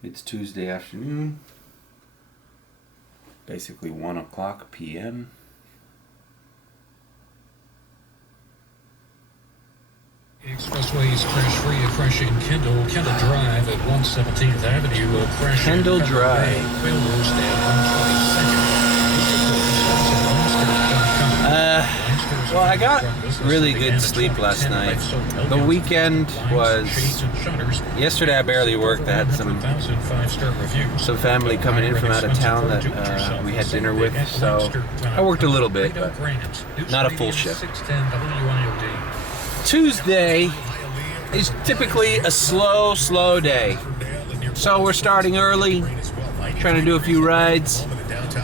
It's Tuesday afternoon, basically 1 o'clock p.m. Expressways crash-free approaching Kendall Drive at 117th Avenue. Kendall Drive. Well, I got really good sleep last night. The weekend was... Yesterday I barely worked. I had some family coming in from out of town that we had dinner with, so I worked a little bit, but not a full shift. Tuesday is typically a slow day. So we're starting early, trying to do a few rides.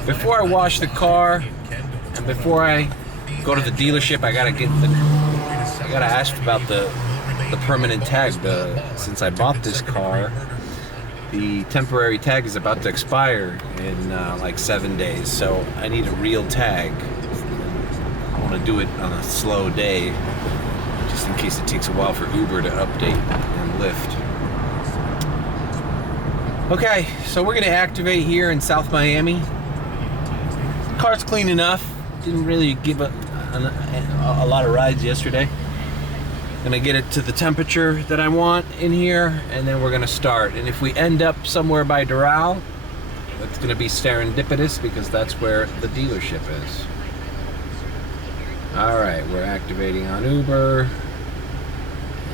Before I wash the car and before I go to the dealership, I gotta ask about the permanent tag. Since I bought this car, the temporary tag is about to expire in like 7 days, so I need a real tag. I want to do it on a slow day, just in case it takes a while for Uber to update and Lyft. Okay, so we're gonna activate here in South Miami. Car's clean enough. Didn't really give a lot of rides yesterday. Gonna get it to the temperature that I want in here, and then we're gonna start. And if we end up somewhere by Doral, that's gonna be serendipitous because that's where the dealership is. All right, we're activating on Uber,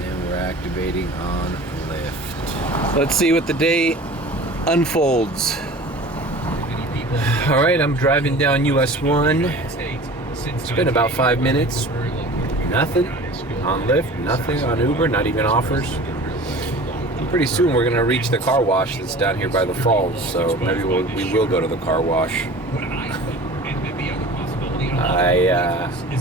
and we're activating on Lyft. Let's see what the day unfolds. All right, I'm driving down US 1. It's been about 5 minutes. Nothing on Lyft, nothing on Uber, not even offers. Pretty soon we're gonna reach the car wash that's down here by the falls, so maybe we will go to the car wash.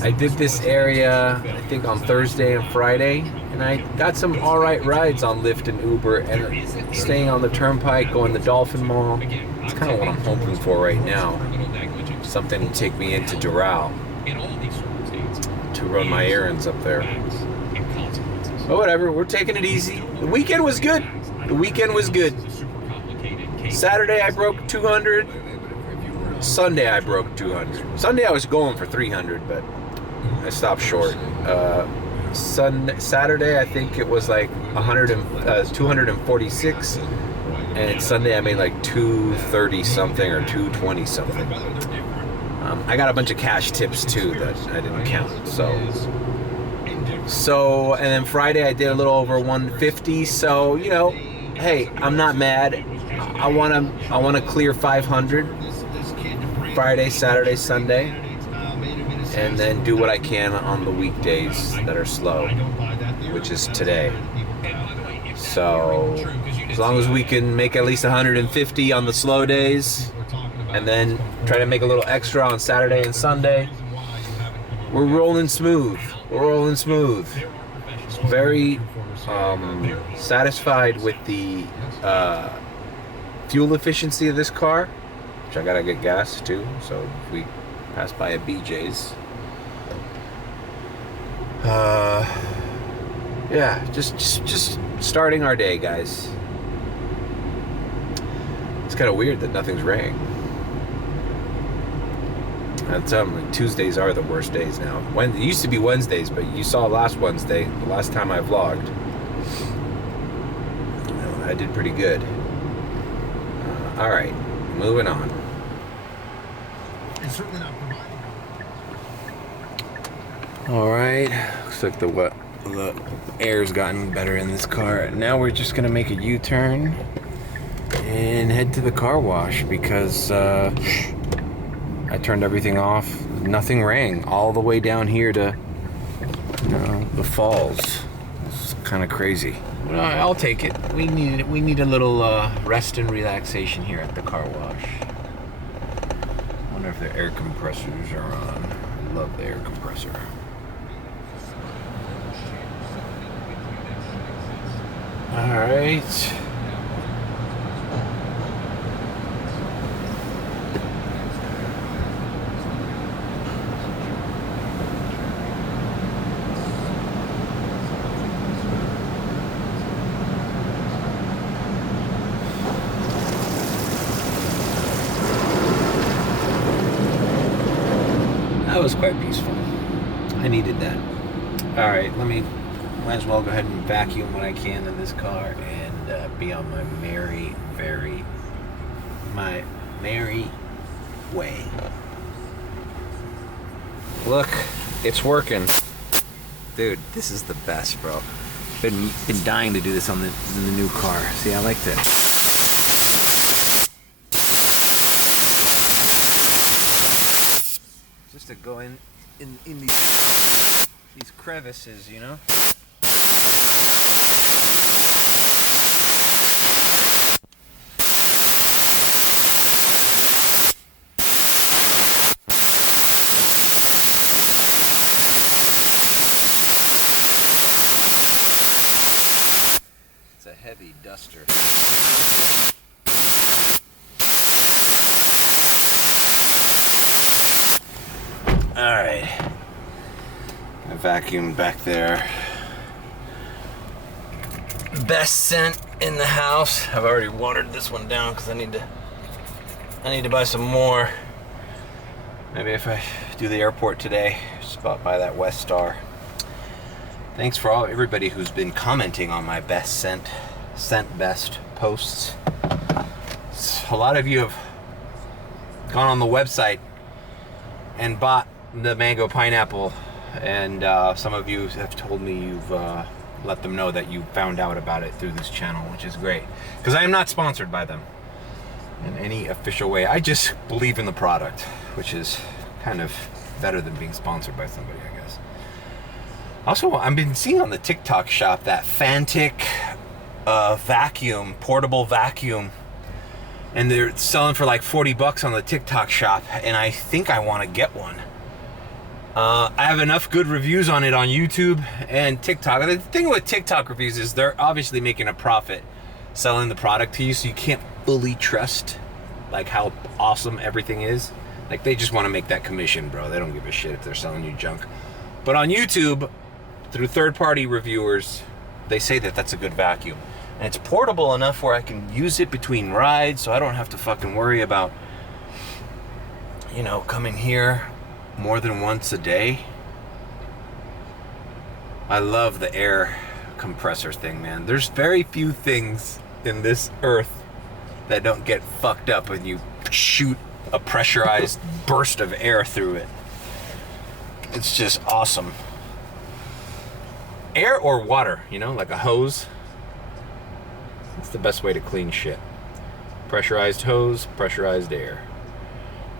I did this area, I think, on Thursday and Friday, and I got some alright rides on Lyft and Uber, and staying on the turnpike, going to Dolphin Mall. It's kind of what I'm hoping for right now. Something to take me into Doral to run my errands up there. But whatever, we're taking it easy. The weekend was good. Saturday I broke 200. Sunday I broke 200. Sunday I was going for 300, but I stopped short. Saturday I think it was like 246, and Sunday I made like 230 something or 220 something. I got a bunch of cash tips too that I didn't count. So and then Friday I did a little over 150. So hey, I'm not mad. I wanna clear 500. Friday, Saturday, Sunday, and then do what I can on the weekdays that are slow, which is today. So as long as we can make at least 150 on the slow days, and then try to make a little extra on Saturday and Sunday, we're rolling smooth. Very satisfied with the fuel efficiency of this car, which I gotta get gas too, so if we pass by a BJ's. Yeah, just starting our day, guys. It's kind of weird that nothing's raining. I'm telling you, Tuesdays are the worst days now. It used to be Wednesdays, but you saw last Wednesday, the last time I vlogged. I did pretty good. All right, moving on. All right, looks like the air's gotten better in this car. Now we're just gonna make a U-turn and head to the car wash because I turned everything off. Nothing rang all the way down here to the falls. It's kind of crazy. I'll take it. We need a little rest and relaxation here at the car wash. I wonder if the air compressors are on. I love the air compressor. All right. That was quite peaceful. I needed that. All right, might as well go ahead and vacuum what I can in this car and be on my merry way. Look, it's working. Dude, this is the best, bro. Been dying to do this in the new car. See, I like to just to go in these crevices, you know? It's a heavy duster. All right. I vacuumed back there. Best scent in the house. I've already watered this one down because I need to buy some more. Maybe if I do the airport today, stop by that West Star. Thanks for everybody who's been commenting on my best scent best posts. A lot of you have gone on the website and bought the mango pineapple, and some of you have told me you've let them know that you found out about it through this channel, which is great, because I am not sponsored by them in any official way. I just believe in the product, which is kind of better than being sponsored by somebody, I guess. Also, I've been seeing on the TikTok shop that Fantic vacuum, portable vacuum, and they're selling for like $40 on the TikTok shop, and I think I want to get one. I have enough good reviews on it on YouTube and TikTok. The thing with TikTok reviews is they're obviously making a profit selling the product to you, so you can't fully trust like how awesome everything is. Like, they just want to make that commission, bro. They don't give a shit if they're selling you junk. But on YouTube, through third-party reviewers, they say that that's a good vacuum. And it's portable enough where I can use it between rides, so I don't have to fucking worry about, you know, coming here more than once a day. I love the air compressor thing, man. There's very few things in this earth that don't get fucked up when you shoot a pressurized burst of air through it. It's just awesome. Air or water, you know, like a hose. It's the best way to clean shit. Pressurized hose, pressurized air.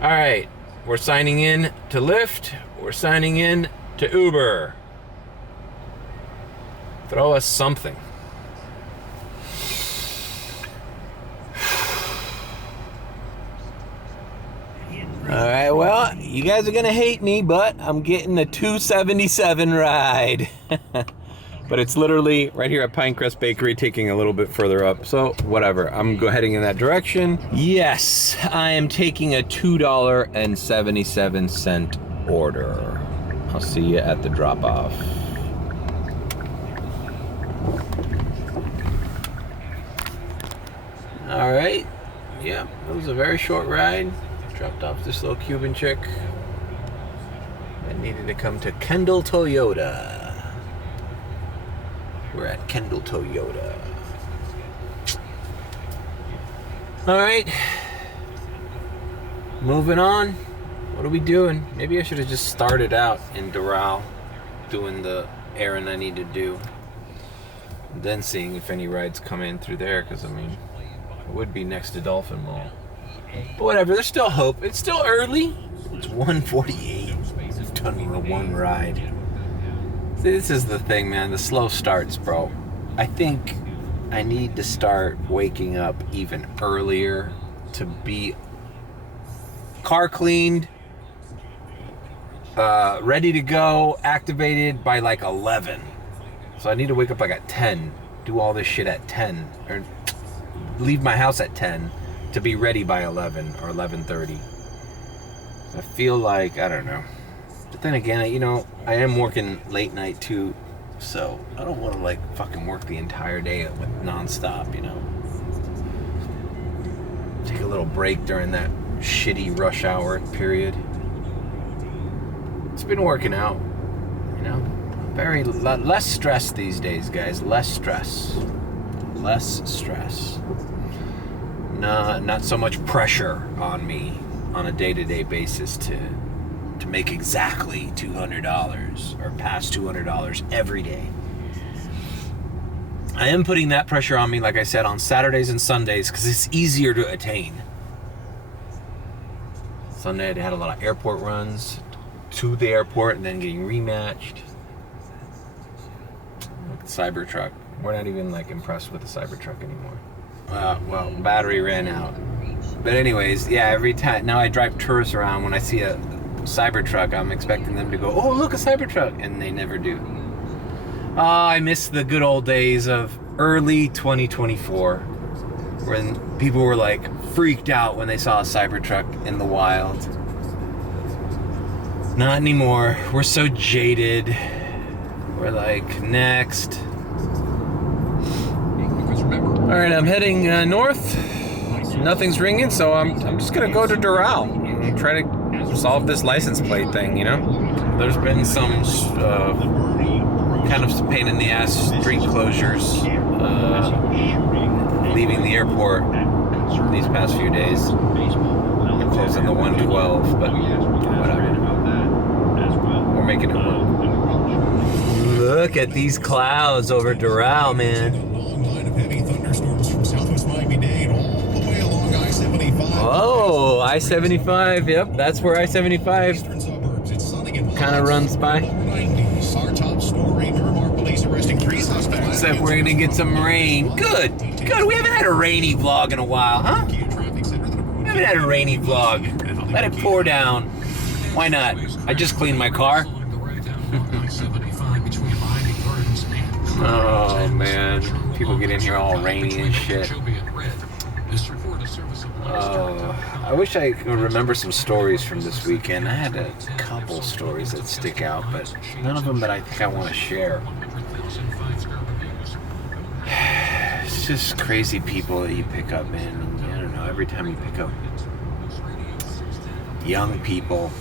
All right, we're signing in to Lyft. We're signing in to Uber. Throw us something. All right, well, you guys are gonna hate me, but I'm getting a 277 ride. But it's literally right here at Pinecrest Bakery, taking a little bit further up. So whatever, I'm heading in that direction. Yes, I am taking a $2.77 order. I'll see you at the drop-off. All right, yeah, it was a very short ride. Dropped off this little Cuban chick that needed to come to Kendall Toyota. We're at Kendall Toyota. All right, moving on. What are we doing? Maybe I should have just started out in Doral doing the errand I need to do, and then seeing if any rides come in through there, because I mean, it would be next to Dolphin Mall. But whatever, there's still hope. It's still early. It's 1:48. I've done one ride. See, this is the thing, man. The slow starts, bro. I think I need to start waking up even earlier to be car cleaned, ready to go, activated by like 11. So I need to wake up like at 10, do all this shit at 10, or leave my house at 10 to be ready by 11 or 11:30. I feel like, I don't know. But then again, you know, I am working late night too, so I don't want to like fucking work the entire day with nonstop, you know. Take a little break during that shitty rush hour period. it's been working out. You know, very less stress these days, guys. Less stress. Not so much pressure on me on a day-to-day basis to make exactly $200 or past $200 every day. I am putting that pressure on me, like I said, on Saturdays and Sundays because it's easier to attain. Sunday I had a lot of airport runs to the airport and then getting rematched. Look at the Cybertruck. We're not even like impressed with the Cybertruck anymore. Well, battery ran out. But anyways, yeah, every time now I drive tourists around, when I see a Cybertruck, I'm expecting them to go, "Oh, look, a Cybertruck," and they never do. I miss the good old days of early 2024 when people were like freaked out when they saw a Cybertruck in the wild. Not anymore. We're so jaded. We're like, next. Alright, I'm heading north. Nothing's ringing, so I'm just gonna go to Doral and try to solve this license plate thing, you know? There's been some kind of pain in the ass street closures leaving the airport these past few days. We're closing the 112, but whatever. We're making it work. Look at these clouds over Doral, man. Oh, I-75, yep, that's where I-75 kind of runs by. Except we're gonna get some rain. Good, we haven't had a rainy vlog in a while, huh? We haven't had a rainy vlog. Let it pour down. Why not? I just cleaned my car. Oh man, people get in here all rainy and shit. I wish I could remember some stories from this weekend. I had a couple stories that stick out, but none of them that I think I want to share. It's just crazy people that you pick up, man. I don't know, every time you pick up young people,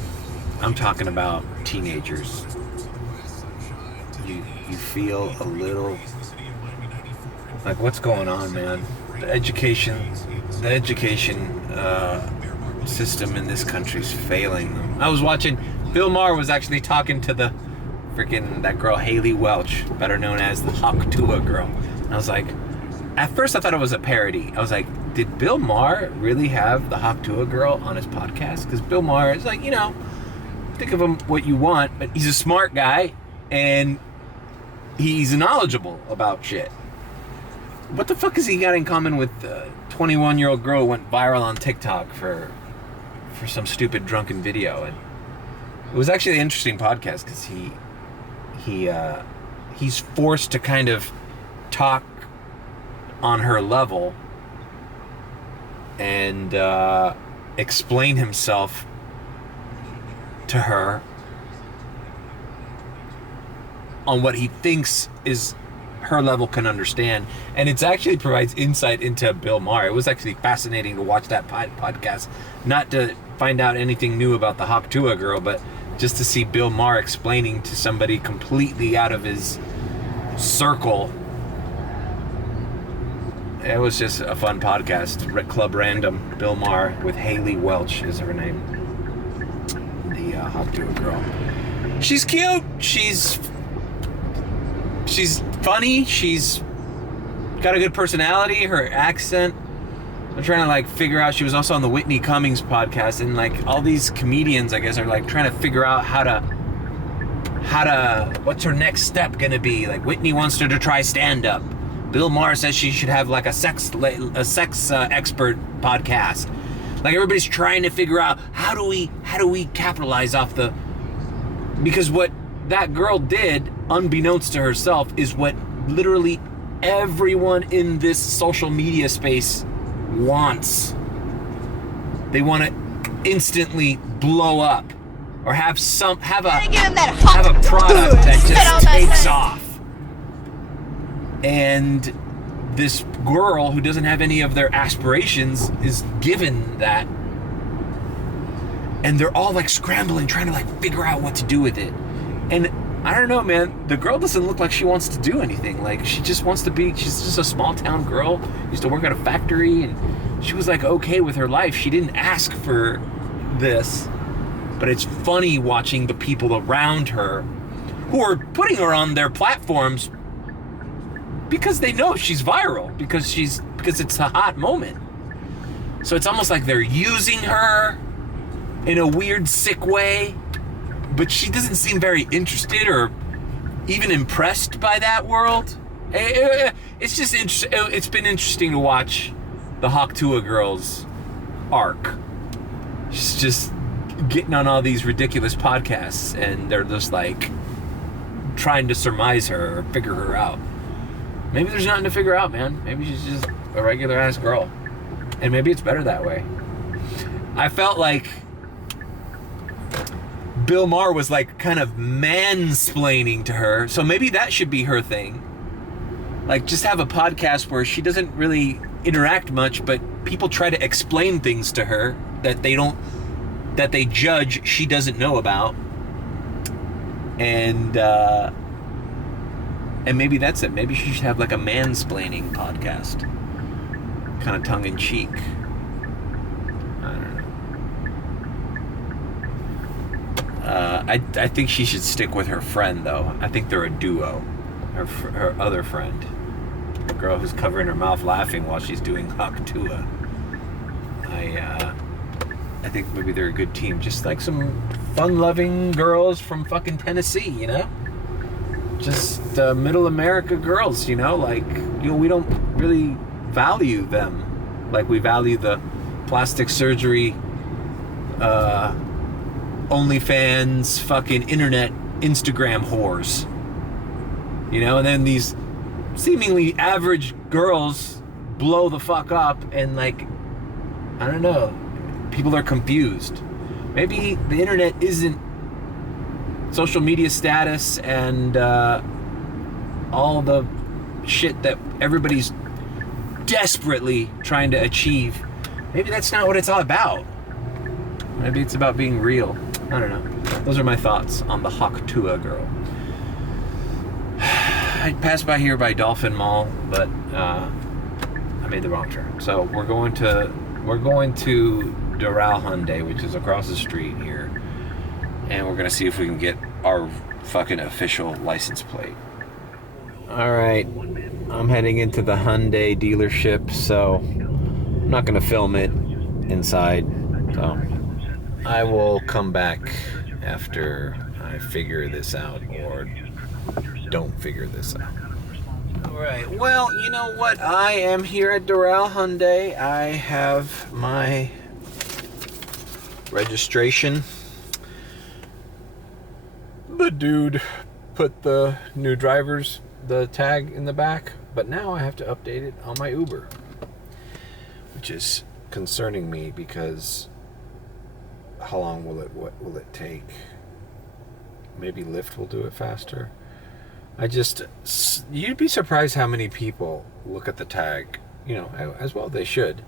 I'm talking about teenagers, you feel a little like, what's going on, man? The education system in this country is failing them. I was watching, Bill Maher was actually talking to that girl Haley Welch, better known as the Hawk Tuah girl. And I was like, at first I thought it was a parody. I was like, did Bill Maher really have the Hawk Tuah girl on his podcast? Because Bill Maher is like, you know, think of him what you want, but he's a smart guy and he's knowledgeable about shit. What the fuck has he got in common with the 21-year-old girl who went viral on TikTok for some stupid drunken video? And it was actually an interesting podcast because he's forced to kind of talk on her level and explain himself to her on what he thinks is her level can understand, and it actually provides insight into Bill Maher. It was actually fascinating to watch that podcast, not to find out anything new about the Hawk Tuah girl, but just to see Bill Maher explaining to somebody completely out of his circle. It was just a fun podcast. Club Random, Bill Maher with Haley Welch is her name, the Hawk Tuah girl. She's cute. She's funny. She's got a good personality. Her accent, I'm trying to like figure out. She was also on the Whitney Cummings podcast, and like all these comedians, I guess, are like trying to figure out how to what's her next step gonna be. Like Whitney wants her to try stand up. Bill Maher says she should have like a sex expert podcast. Like everybody's trying to figure out how do we capitalize off the, because what that girl did, unbeknownst to herself, is what literally everyone in this social media space wants. They want to instantly blow up or have a product that just takes off. And this girl who doesn't have any of their aspirations is given that. and they're all like scrambling, trying to like figure out what to do with it. And I don't know, man, the girl doesn't look like she wants to do anything. Like, she just wants to be, she's just a small town girl, used to work at a factory, and she was like okay with her life. She didn't ask for this. But it's funny watching the people around her who are putting her on their platforms because they know she's viral, because it's a hot moment. So it's almost like they're using her in a weird, sick way, but she doesn't seem very interested or even impressed by that world. It's just interesting. It's been interesting to watch the Hawk-Tuah girls arc. She's just getting on all these ridiculous podcasts, and they're just like trying to surmise her or figure her out. Maybe there's nothing to figure out, man. Maybe she's just a regular ass girl, and maybe it's better that way. I felt like Bill Maher was like kind of mansplaining to her, so maybe that should be her thing. Like, just have a podcast where she doesn't really interact much, but people try to explain things to her that they judge she doesn't know about, and maybe that's it. Maybe she should have like a mansplaining podcast, kind of tongue-in-cheek. I don't know. I think she should stick with her friend, though. I think they're a duo. Her other friend, the girl who's covering her mouth laughing while she's doing Hawk-Tuah. I think maybe they're a good team. Just like some fun-loving girls from fucking Tennessee, you know? Just middle America girls, you know? Like, you know, we don't really value them like we value the plastic surgery, OnlyFans, fucking internet, Instagram whores. You know? And then these seemingly average girls blow the fuck up, and like, I don't know, people are confused. Maybe the internet isn't social media status and all the shit that everybody's desperately trying to achieve. Maybe that's not what it's all about. Maybe it's about being real. I don't know. Those are my thoughts on the Hawk-Tuah girl. I passed by here by Dolphin Mall, but I made the wrong turn. So we're going to Doral Hyundai, which is across the street here, and we're gonna see if we can get our fucking official license plate. All right, I'm heading into the Hyundai dealership, so I'm not gonna film it inside. So I will come back after I figure this out, or don't figure this out. Alright, well, you know what? I am here at Doral Hyundai. I have my registration. The dude put the new driver's, the tag in the back, but now I have to update it on my Uber, which is concerning me because how long what will it take? Maybe Lyft will do it faster. You'd be surprised how many people look at the tag, you know, as well they should.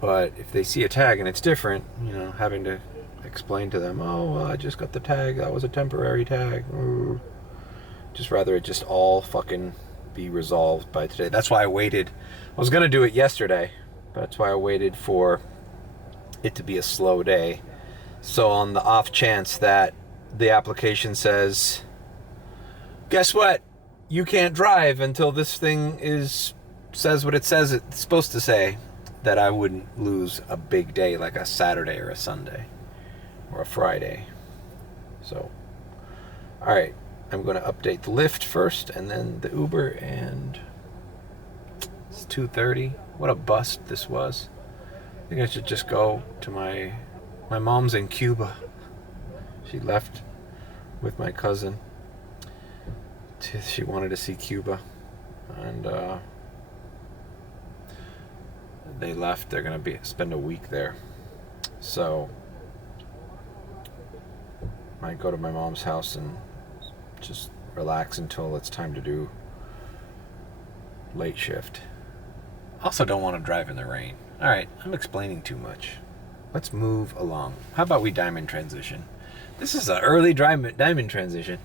But if they see a tag and it's different, you know, having to explain to them, oh, well, I just got the tag, that was a temporary tag. Just rather it just all fucking be resolved by today. That's why I waited. I was going to do it yesterday, but that's why I waited for it to be a slow day. So on the off chance that the application says, guess what? You can't drive until this thing says what it says it's supposed to say, that I wouldn't lose a big day like a Saturday or a Sunday or a Friday. So, all right, I'm going to update the Lyft first and then the Uber, and it's 2:30. What a bust this was. I think I should just go to my mom's in Cuba. She left with my cousin. She wanted to see Cuba, and they left. They're gonna spend a week there, so I might go to my mom's house and just relax until it's time to do late shift. Also, don't want to drive in the rain. All right, I'm explaining too much. let's move along. How about we diamond transition? This is an early diamond transition.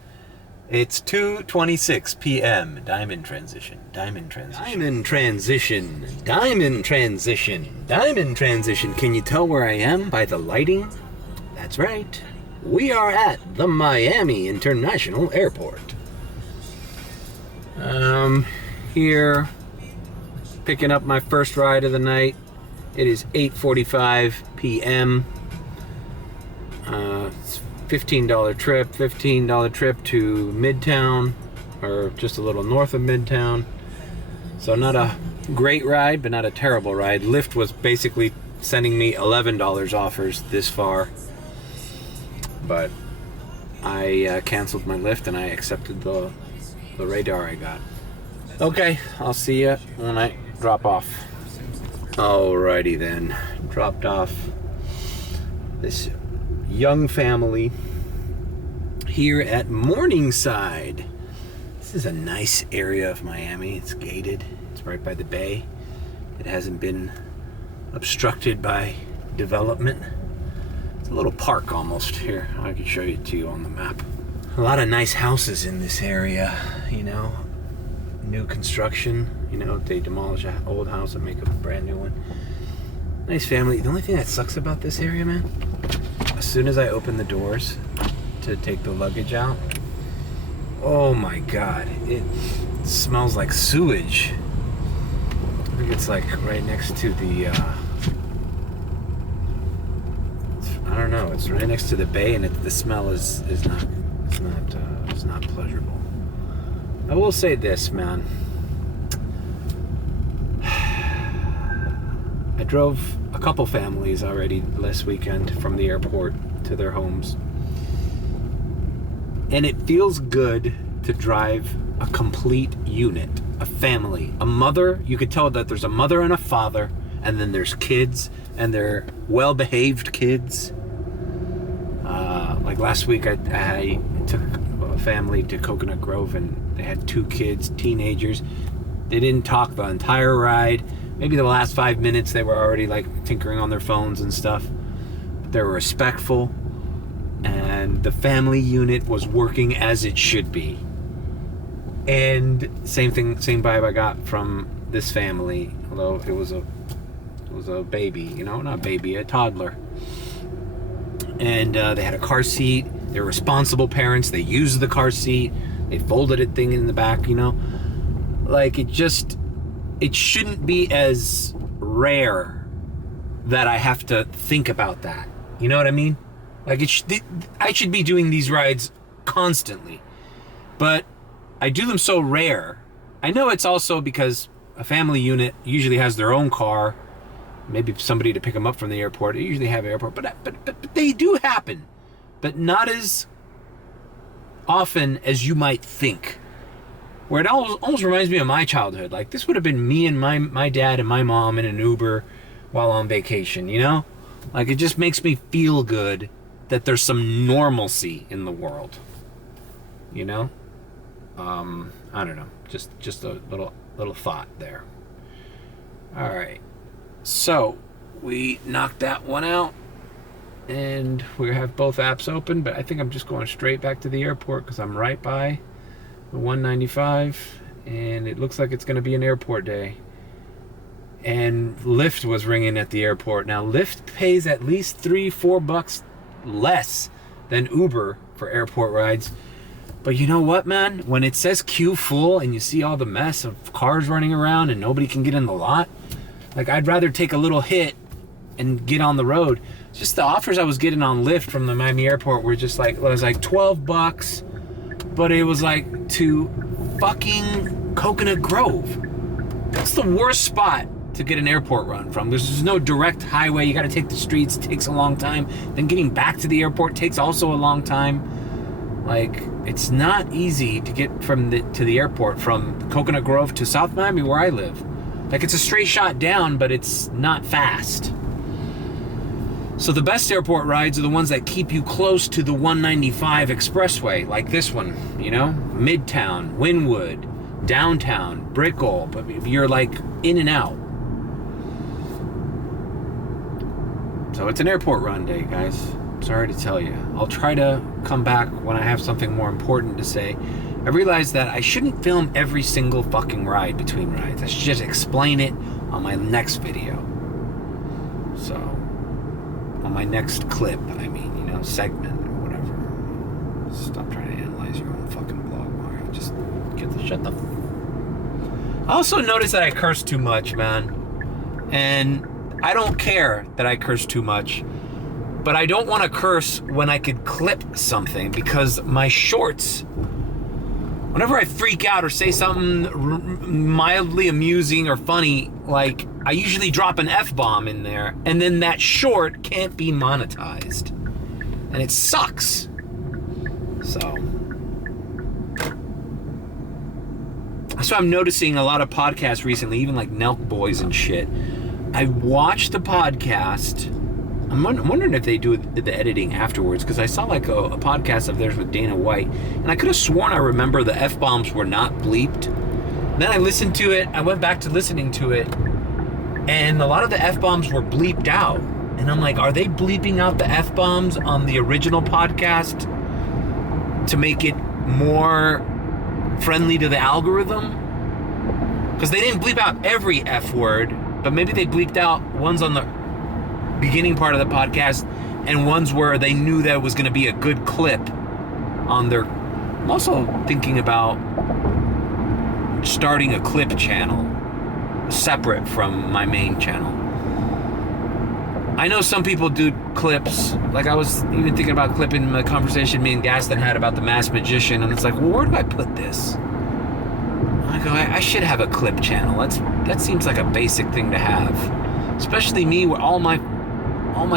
It's 2:26 p.m. Diamond transition. Diamond transition. Diamond transition. Diamond transition. Diamond transition. Can you tell where I am by the lighting? That's right. We are at the Miami International Airport. Here, picking up my first ride of the night. It is 8:45 p.m. It's $15 trip to Midtown, or just a little north of Midtown. So not a great ride, but not a terrible ride. Lyft was basically sending me $11 offers this far, but I canceled my Lyft and I accepted the radar I got. Okay, I'll see you when I drop off. Alrighty then, dropped off this young family here at Morningside. This is a nice area of Miami. It's gated. It's right by the bay. It hasn't been obstructed by development. It's a little park almost. Here, I can show it to you on the map. A lot of nice houses in this area, you know. New construction, you know, they demolish an old house and make a brand new one. Nice family. The only thing that sucks about this area, man, as soon as I open the doors to take the luggage out, oh my god, it smells like sewage. I think it's like right next to the I don't know, it's right next to the bay, and the smell is not pleasurable. I will say this, man. I drove a couple families already last weekend from the airport to their homes. And it feels good to drive a complete unit, a family, a mother. You could tell that there's a mother and a father, and then there's kids, and they're well-behaved kids. Like last week, I took a family to Coconut Grove, and they had 2 kids, teenagers. They didn't talk the entire ride. Maybe the last 5 minutes they were already like tinkering on their phones and stuff. But they were respectful, and the family unit was working as it should be. And same vibe I got from this family, although it was a baby, you know, not baby, a toddler. And they had a car seat. They're responsible parents. They used the car seat. They folded a thing in the back, you know. Like, it shouldn't be as rare that I have to think about that. You know what I mean? Like, I should be doing these rides constantly. But I do them so rare. I know it's also because a family unit usually has their own car. Maybe somebody to pick them up from the airport. They usually have an airport. But they do happen. But not as often as you might think. Where it almost reminds me of my childhood. Like, this would have been me and my dad and my mom in an Uber while on vacation, you know? Like, it just makes me feel good that there's some normalcy in the world. You know? I don't know. Just a little thought there. All right. So, we knocked that one out. And we have both apps open, but I think I'm just going straight back to the airport because I'm right by the 195, and it looks like it's going to be an airport day. And Lyft was ringing at the airport. Now, Lyft pays at least $3-4 less than Uber for airport rides. But you know what, man? When it says queue full and you see all the mess of cars running around and nobody can get in the lot, like, I'd rather take a little hit and get on the road. Just the offers I was getting on Lyft from the Miami airport were just like, it was like $12, but it was like to fucking Coconut Grove. That's the worst spot to get an airport run from. There's no direct highway. You got to take the streets. It takes a long time. Then getting back to the airport takes also a long time. Like, it's not easy to get to the airport from Coconut Grove to South Miami where I live. Like, it's a straight shot down, but it's not fast. So the best airport rides are the ones that keep you close to the 195 expressway, like this one, you know? Midtown, Wynwood, downtown, Brickell, but you're like in and out. So it's an airport run day, guys. Sorry to tell you. I'll try to come back when I have something more important to say. I realized that I shouldn't film every single fucking ride between rides. I should just explain it on my next video. So, on my next clip, segment or whatever. Stop trying to analyze your own fucking blog, Mario. Just shut the I also noticed that I curse too much, man. And I don't care that I curse too much, but I don't want to curse when I could clip something, because my shorts, whenever I freak out or say something mildly amusing or funny, like, I usually drop an F-bomb in there, and then that short can't be monetized. And it sucks. So I'm noticing a lot of podcasts recently, even like Nelk Boys and shit. I watched the podcast. I'm wondering if they do the editing afterwards, because I saw like a podcast of theirs with Dana White, and I could have sworn I remember the F-bombs were not bleeped. Then I listened to it. I went back to listening to it, and a lot of the F-bombs were bleeped out. And I'm like, are they bleeping out the F-bombs on the original podcast to make it more friendly to the algorithm? Because they didn't bleep out every F word, but maybe they bleeped out ones on the beginning part of the podcast and ones where they knew that it was going to be a good clip on their... I'm also thinking about starting a clip channel separate from my main channel. I know some people do clips. Like, I was even thinking about clipping the conversation me and Gaston had about the masked magician, and it's like, well, where do I put this? I go, I should have a clip channel. That seems like a basic thing to have, especially me, where all my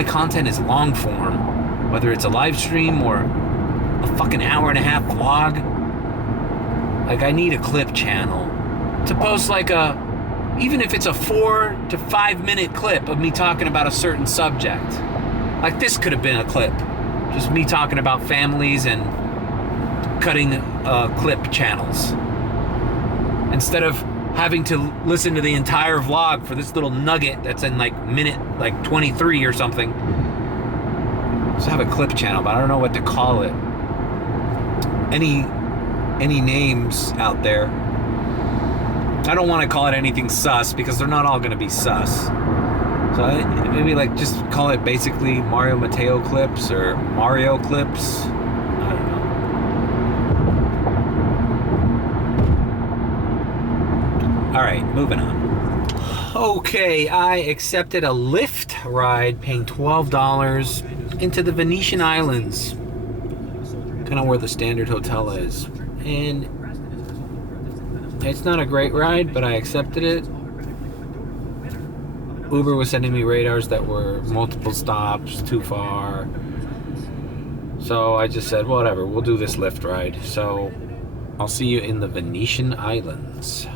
content is long form, whether it's a live stream or a fucking hour-and-a-half vlog. Like, I need a clip channel to post like even if it's a 4 to 5 minute clip of me talking about a certain subject. Like, this could have been a clip, just me talking about families and cutting clip channels, instead of having to listen to the entire vlog for this little nugget that's in like minute 23 or something. Just have a clip channel, but I don't know what to call it. Any names out there? I don't want to call it anything sus, because they're not all going to be sus. So maybe like just call it basically Mario Mateo clips or Mario clips. I don't know. All right, moving on. Okay, I accepted a Lyft ride paying $12 into the Venetian Islands, kind of where the Standard Hotel is. And it's not a great ride, but I accepted it. Uber was sending me radars that were multiple stops too far. So I just said, whatever, we'll do this Lyft ride. So I'll see you in the Venetian Islands.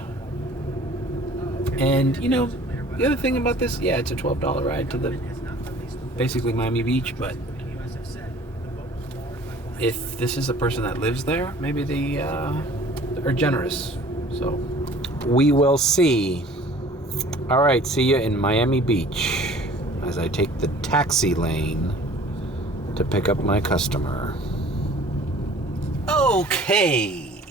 And, the other thing about this, yeah, it's a $12 ride to the basically Miami Beach, but if this is a person that lives there, maybe they are generous. So we will see. All right, see you in Miami Beach as I take the taxi lane to pick up my customer. Okay.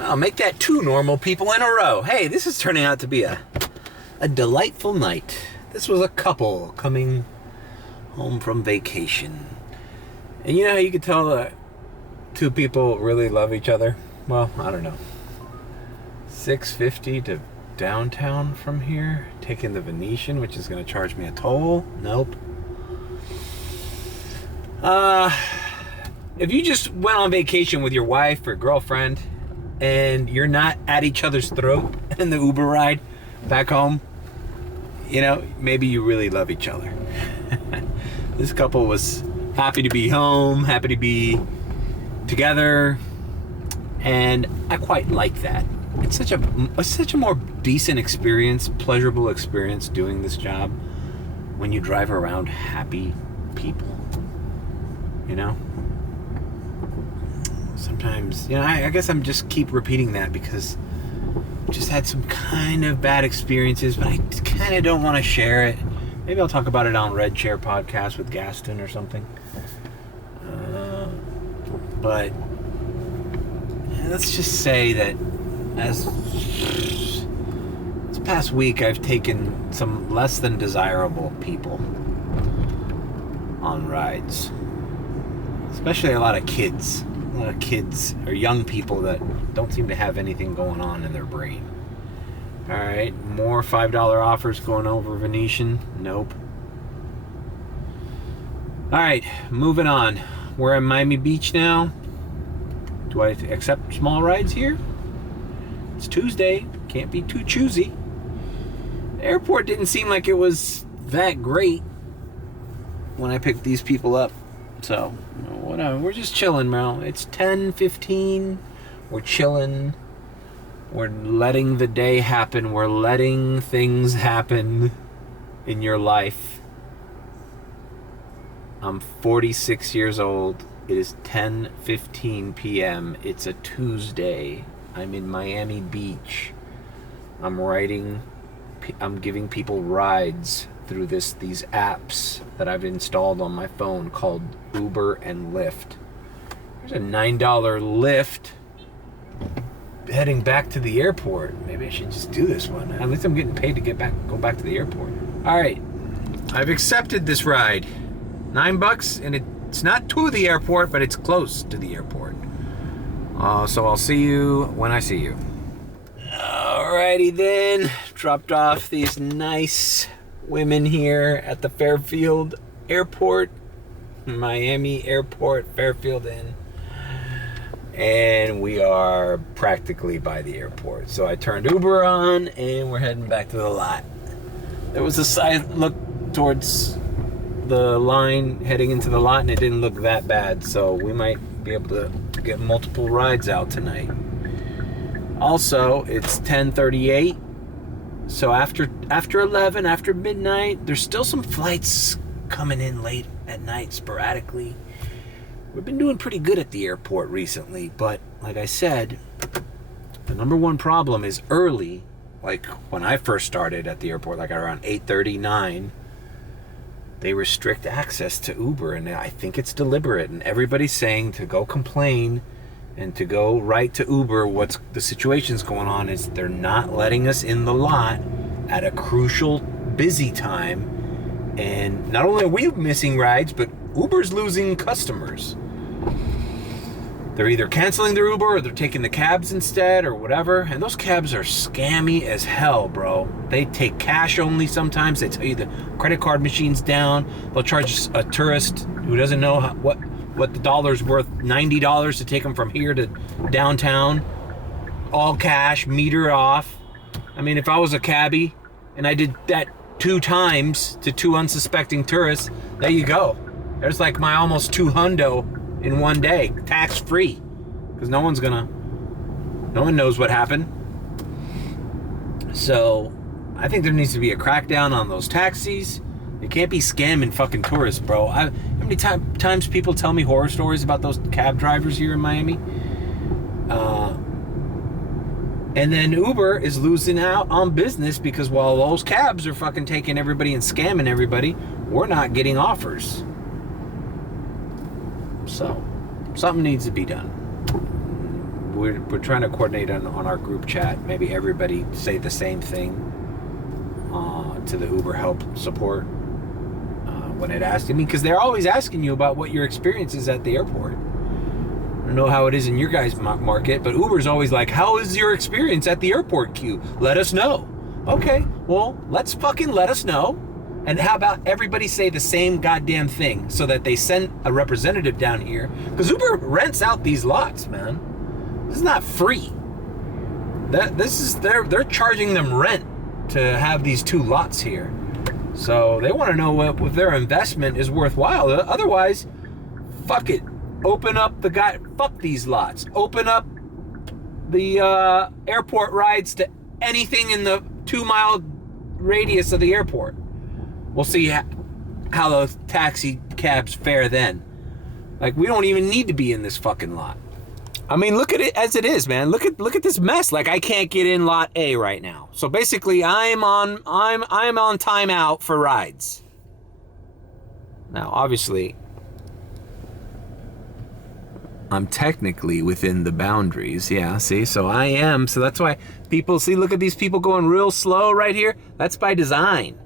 I'll make that 2 normal people in a row. Hey, this is turning out to be a delightful night. This was a couple coming home from vacation. And you know how you could tell that 2 people really love each other? Well, I don't know. $6.50 to downtown from here, taking the Venetian, which is going to charge me a toll. Nope. If you just went on vacation with your wife or girlfriend and you're not at each other's throat in the Uber ride back home, maybe you really love each other. This couple was happy to be home, happy to be together, and I quite like that. It's such a more decent experience, pleasurable experience doing this job when you drive around happy people. Sometimes, I guess I'm just keep repeating that because I just had some kind of bad experiences, but I kind of don't want to share it Maybe I'll talk about it on Red Chair Podcast with Gaston or something. But let's just say that as this past week, I've taken some less than desirable people on rides. Especially a lot of kids. A lot of kids or young people that don't seem to have anything going on in their brain. Alright, more $5 offers going over Venetian. Nope. Alright, moving on. We're at Miami Beach now. Do I accept small rides here? It's Tuesday. Can't be too choosy. The airport didn't seem like it was that great when I picked these people up. So, whatever. We're just chilling, bro. It's 10:15. We're chilling. We're letting the day happen. We're letting things happen in your life. I'm 46 years old. It is 10:15 p.m. It's a Tuesday. I'm in Miami Beach. I'm giving people rides through these apps that I've installed on my phone called Uber and Lyft. There's a $9 Lyft heading back to the airport. Maybe I should just do this one. At least I'm getting paid to go back to the airport. All right, I've accepted this ride. $9, and it's not to the airport, but it's close to the airport. So I'll see you when I see you. Alrighty then, dropped off these nice women here at the Fairfield Airport, Miami Airport, Fairfield Inn, and we are practically by the airport. So I turned Uber on, and we're heading back to the lot. There was a side look towards the line heading into the lot, and it didn't look that bad, so we might be able to get multiple rides out tonight. Also, it's 10:38, so after 11, after midnight, there's still some flights coming in late at night sporadically. We've been doing pretty good at the airport recently, but like I said, the number one problem is early. Like when I first started at the airport, like around 8:39, they restrict access to Uber, and I think it's deliberate, and everybody's saying to go complain and to go right to Uber. What's the situation's going on is they're not letting us in the lot at a crucial busy time, and not only are we missing rides, but Uber's losing customers. They're either canceling their Uber or they're taking the cabs instead or whatever. And those cabs are scammy as hell, bro. They take cash only sometimes. They tell you the credit card machine's down. They'll charge a tourist who doesn't know what the dollar's worth, $90 to take them from here to downtown. All cash, meter off. I mean, if I was a cabbie and I did that 2 times to 2 unsuspecting tourists, there you go. There's like my almost $200 in one day, tax free, because no one knows what happened. So I think there needs to be a crackdown on those taxis. You can't be scamming fucking tourists, bro. How many times people tell me horror stories about those cab drivers here in Miami? And then Uber is losing out on business because while those cabs are fucking taking everybody and scamming everybody, we're not getting offers. So, something needs to be done. We're trying to coordinate on our group chat. Maybe everybody say the same thing to the Uber help support when it asked me, because they're always asking you about what your experience is at the airport. I don't know how it is in your guys' market, but Uber's always like, how is your experience at the airport queue? Let us know. Okay, well, let's fucking let us know. And how about everybody say the same goddamn thing so that they send a representative down here? Because Uber rents out these lots, man. This is not free. They're charging them rent to have these 2 lots here. So they want to know if their investment is worthwhile. Otherwise, fuck it. Fuck these lots. Open up the airport rides to anything in the 2-mile radius of the airport. We'll see how those taxi cabs fare then. Like, we don't even need to be in this fucking lot. I mean, look at it as it is, man. Look at this mess. Like, I can't get in lot A right now. So basically, I'm on timeout for rides. Now, obviously, I'm technically within the boundaries. Yeah, see? So I am. So that's why people see, look at these people going real slow right here. That's by design.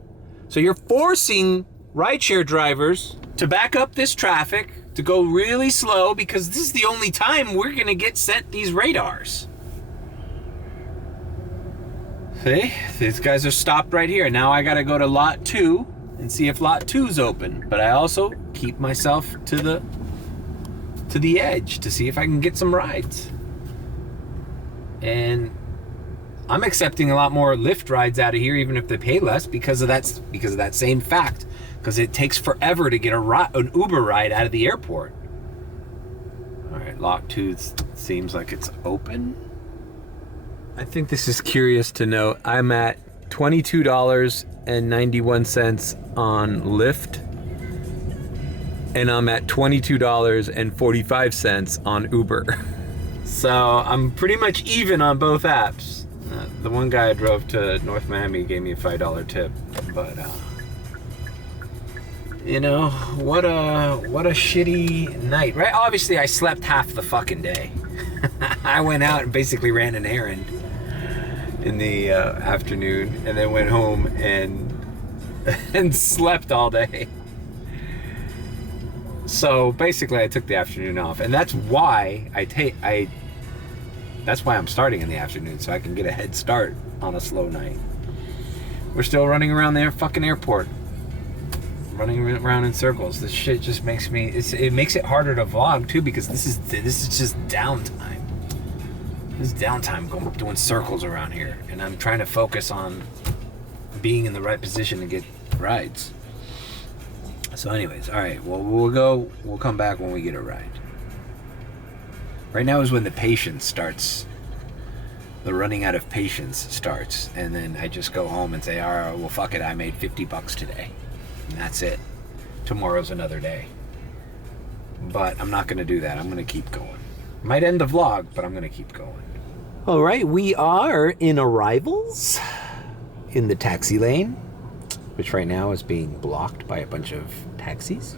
So you're forcing rideshare drivers to back up this traffic, to go really slow, because this is the only time we're gonna get sent these radars. See, these guys are stopped right here. Now I gotta go to lot 2 and see if lot 2's open. But I also keep myself to the edge to see if I can get some rides. And I'm accepting a lot more Lyft rides out of here, even if they pay less, because of that same fact. Because it takes forever to get an Uber ride out of the airport. All right, lot 2 seems like it's open. I think this is curious to note. I'm at $22.91 on Lyft, and I'm at $22.45 on Uber. So I'm pretty much even on both apps. The one guy I drove to North Miami gave me a $5 tip, but you know, what a shitty night, right? Obviously, I slept half the fucking day. I went out and basically ran an errand in the afternoon, and then went home and slept all day. So basically, I took the afternoon off, and that's why that's why I'm starting in the afternoon, so I can get a head start on a slow night. We're still running around the fucking airport. Running around in circles. This shit just makes me, it makes it harder to vlog too, because this is just downtime. This is downtime doing circles around here, and I'm trying to focus on being in the right position to get rides. So anyways, all right, well, we'll come back when we get a ride. Right now is when the patience starts. The running out of patience starts, and then I just go home and say, all right, well, fuck it, I made $50 today. And that's it. Tomorrow's another day. But I'm not going to do that. I'm going to keep going. Might end the vlog, but I'm going to keep going. All right, we are in arrivals in the taxi lane, which right now is being blocked by a bunch of taxis.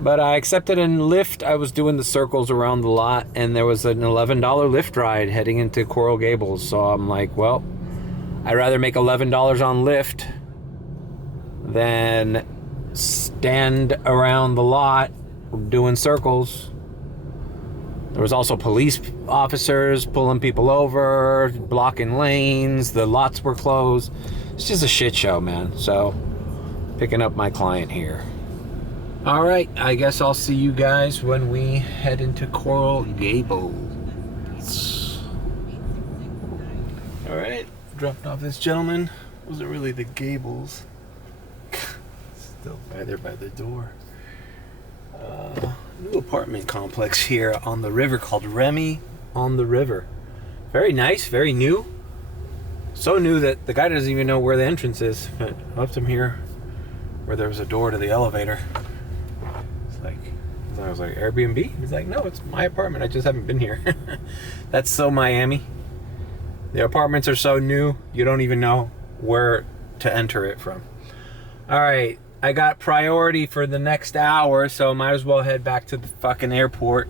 But I accepted in Lyft. I was doing the circles around the lot, and there was an $11 Lyft ride heading into Coral Gables. So I'm like, well, I'd rather make $11 on Lyft than stand around the lot doing circles. There was also police officers pulling people over, blocking lanes. The lots were closed. It's just a shit show, man. So, picking up my client here. All right, I guess I'll see you guys when we head into Coral Gables. All right, dropped off this gentleman. Wasn't really the Gables. Still by there by the door. New apartment complex here on the river called Remy on the River. Very nice, very new. So new that the guy doesn't even know where the entrance is. But I left him here where there was a door to the elevator. It's like, I was like, Airbnb? He's like, no, it's my apartment. I just haven't been here. That's so Miami. The apartments are so new, you don't even know where to enter it from. All right. I got priority for the next hour, so might as well head back to the fucking airport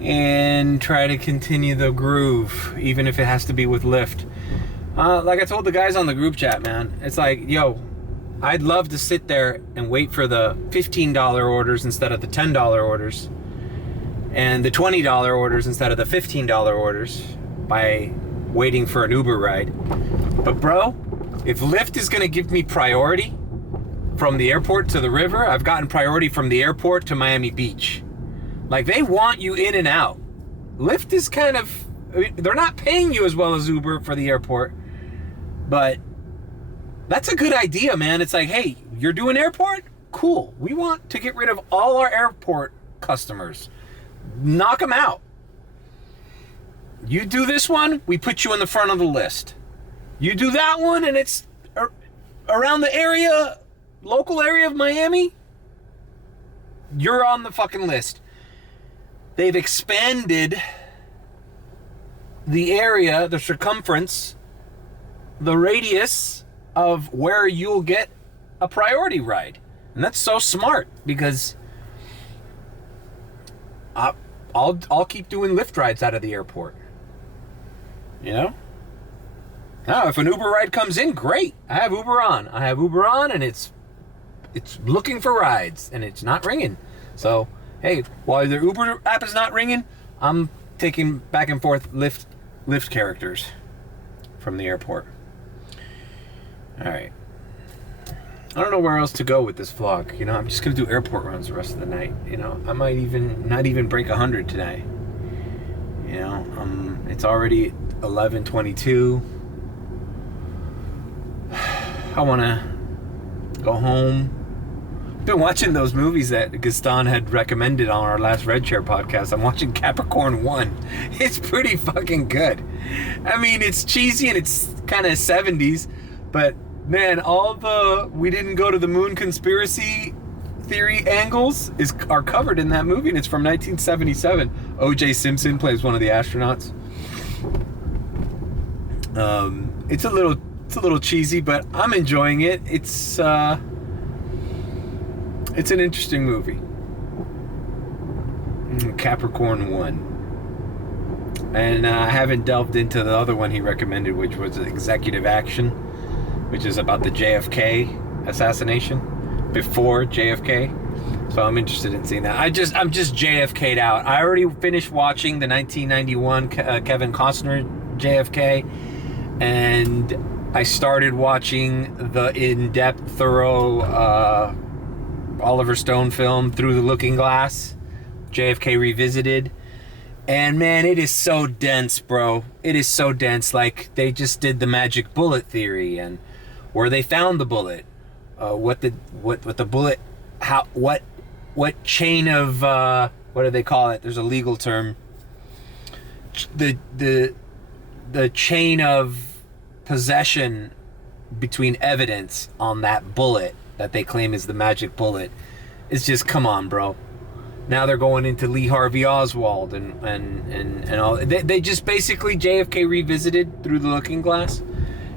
and try to continue the groove, even if it has to be with Lyft. Like I told the guys on the group chat, man, it's like, yo, I'd love to sit there and wait for the $15 orders instead of the $10 orders, and the $20 orders instead of the $15 orders by waiting for an Uber ride. But bro, if Lyft is gonna give me priority from the airport to the river, I've gotten priority from the airport to Miami Beach. Like, they want you in and out. Lyft is kind of, I mean, they're not paying you as well as Uber for the airport, but that's a good idea, man. It's like, hey, you're doing airport? Cool. We want to get rid of all our airport customers. Knock them out. You do this one, we put you in the front of the list. You do that one, and it's around the area, local area of Miami, you're on the fucking list. they've expanded the area, the circumference, the radius of where you'll get a priority ride. And that's so smart, because I'll keep doing Lyft rides out of the airport. You know? Now, if an Uber ride comes in, great. I have Uber on, and it's looking for rides, and it's not ringing. So, hey, while the Uber app is not ringing, I'm taking back and forth Lyft characters from the airport. All right. I don't know where else to go with this vlog. You know, I'm just gonna do airport runs the rest of the night. You know, I might not even break 100 today. You know, it's already 11:22. I wanna go home. Been watching those movies that Gaston had recommended on our last Red Chair podcast. I'm watching Capricorn 1. It's pretty fucking good. I mean, it's cheesy and it's kind of 70s, but man, all the we didn't go to the moon conspiracy theory angles are covered in that movie, and it's from 1977. O.J. Simpson plays one of the astronauts. It's a little cheesy, but I'm enjoying it. It's an interesting movie. Capricorn 1. And I haven't delved into the other one he recommended, which was Executive Action, which is about the JFK assassination, before JFK. So I'm interested in seeing that. I'm just JFK'd out. I already finished watching the 1991 Kevin Costner JFK, and I started watching the in-depth, thorough Oliver Stone film, Through the Looking Glass, JFK Revisited. And man, it is so dense, bro. It is so dense. Like, they just did the magic bullet theory, and where they found the bullet, what the bullet, what chain of what do they call it? There's a legal term. The chain of possession between evidence on that bullet that they claim is the magic bullet is just, come on, bro. Now they're going into Lee Harvey Oswald and all. They just basically, JFK Revisited, Through the Looking Glass,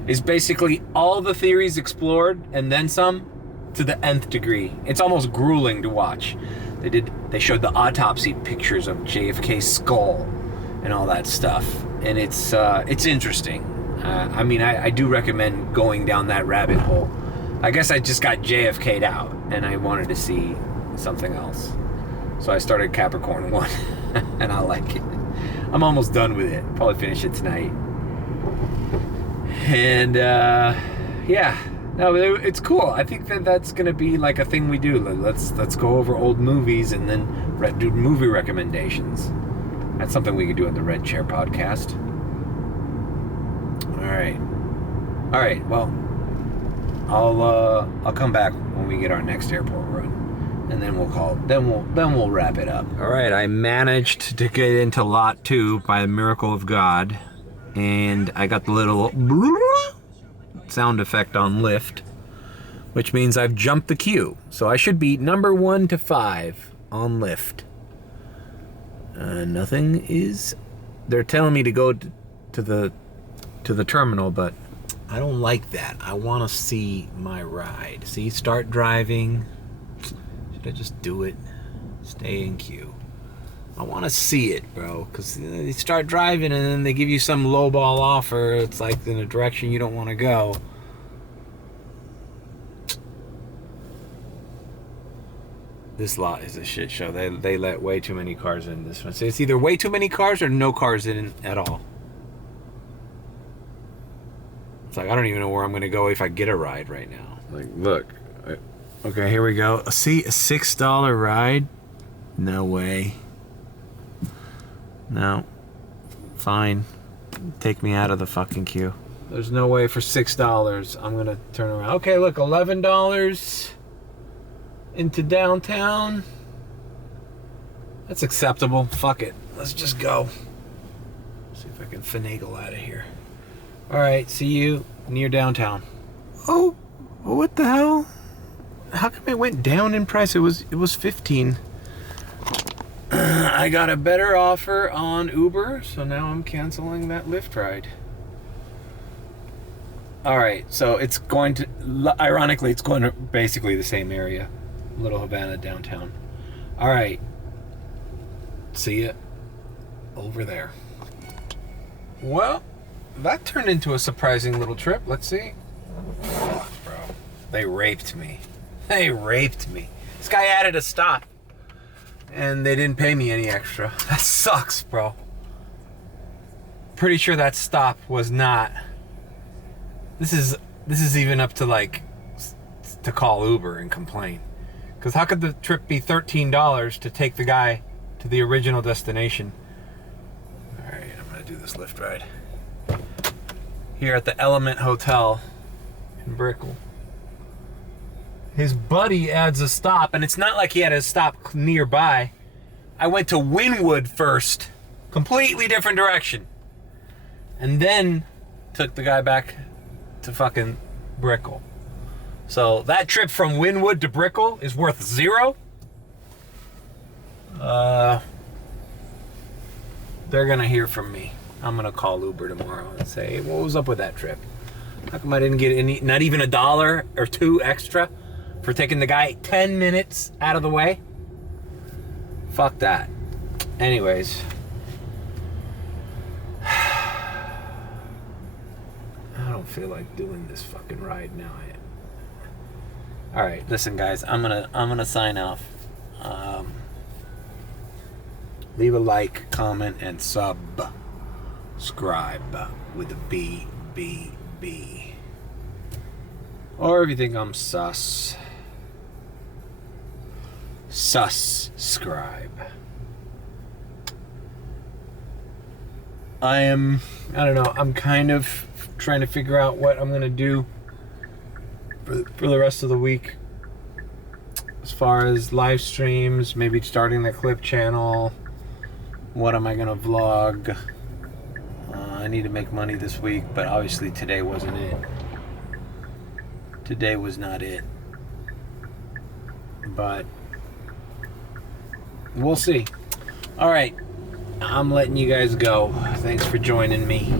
is basically all the theories explored and then some, to the nth degree. It's almost grueling to watch. They showed the autopsy pictures of JFK's skull and all that stuff, and it's interesting. I mean, I do recommend going down that rabbit hole. I guess I just got JFK'd out and I wanted to see something else. So I started Capricorn 1 and I like it. I'm almost done with it. Probably finish it tonight. And yeah, no, it's cool. I think that's gonna be like a thing we do. Let's go over old movies and then do movie recommendations. That's something we could do in the Red Chair podcast. All right. Well, I'll come back when we get our next airport run, and then we'll wrap it up. All right, I managed to get into lot 2 by the miracle of God, and I got the little sound effect on Lyft, which means I've jumped the queue. So I should be number 1 to 5 on Lyft. Nothing is. They're telling me to go to the terminal, but I don't like that. I want to see my ride. See, start driving. Should I just do it? Stay in queue. I want to see it, bro, because they start driving and then they give you some lowball offer. It's like in a direction you don't want to go. This lot is a shit show. They let way too many cars in this one. So it's either way too many cars or no cars in at all. It's like, I don't even know where I'm going to go if I get a ride right now. Like, look. Okay, here we go. See, a $6 ride? No way. No. Fine. Take me out of the fucking queue. There's no way for $6 I'm going to turn around. Okay, look, $11 into downtown. That's acceptable. Fuck it. Let's just go. See if I can finagle out of here. Alright, see you near downtown. Oh, what the hell? How come it went down in price? It was 15. I got a better offer on Uber, so now I'm canceling that Lyft ride. Alright, so it's going to, ironically, it's going to basically the same area. Little Havana downtown. Alright. See ya over there. Well, that turned into a surprising little trip. Let's see. Fuck, bro. They raped me. They raped me. This guy added a stop. And they didn't pay me any extra. That sucks, bro. Pretty sure that stop was not... This is even up to, like, to call Uber and complain. Because how could the trip be $13 to take the guy to the original destination? Alright, I'm going to do this Lyft ride. Here at the Element Hotel in Brickell. His buddy adds a stop, and it's not like he had a stop nearby. I went to Wynwood first. Completely different direction. And then took the guy back to fucking Brickell. So that trip from Wynwood to Brickell is worth $0. They're gonna hear from me. I'm gonna call Uber tomorrow and say, hey, what was up with that trip? How come I didn't get any, not even $1 or $2 extra for taking the guy 10 minutes out of the way? Fuck that. Anyways. I don't feel like doing this fucking ride now. Alright, listen guys, I'm gonna sign off. Leave a like, comment, and subscribe with a B. Or if you think I'm sus, subscribe. I don't know, I'm kind of trying to figure out what I'm gonna do for the rest of the week. As far as live streams, maybe starting the clip channel. What am I gonna vlog? I need to make money this week, but obviously today wasn't it. Today was not it. But we'll see. Alright, I'm letting you guys go. Thanks for joining me.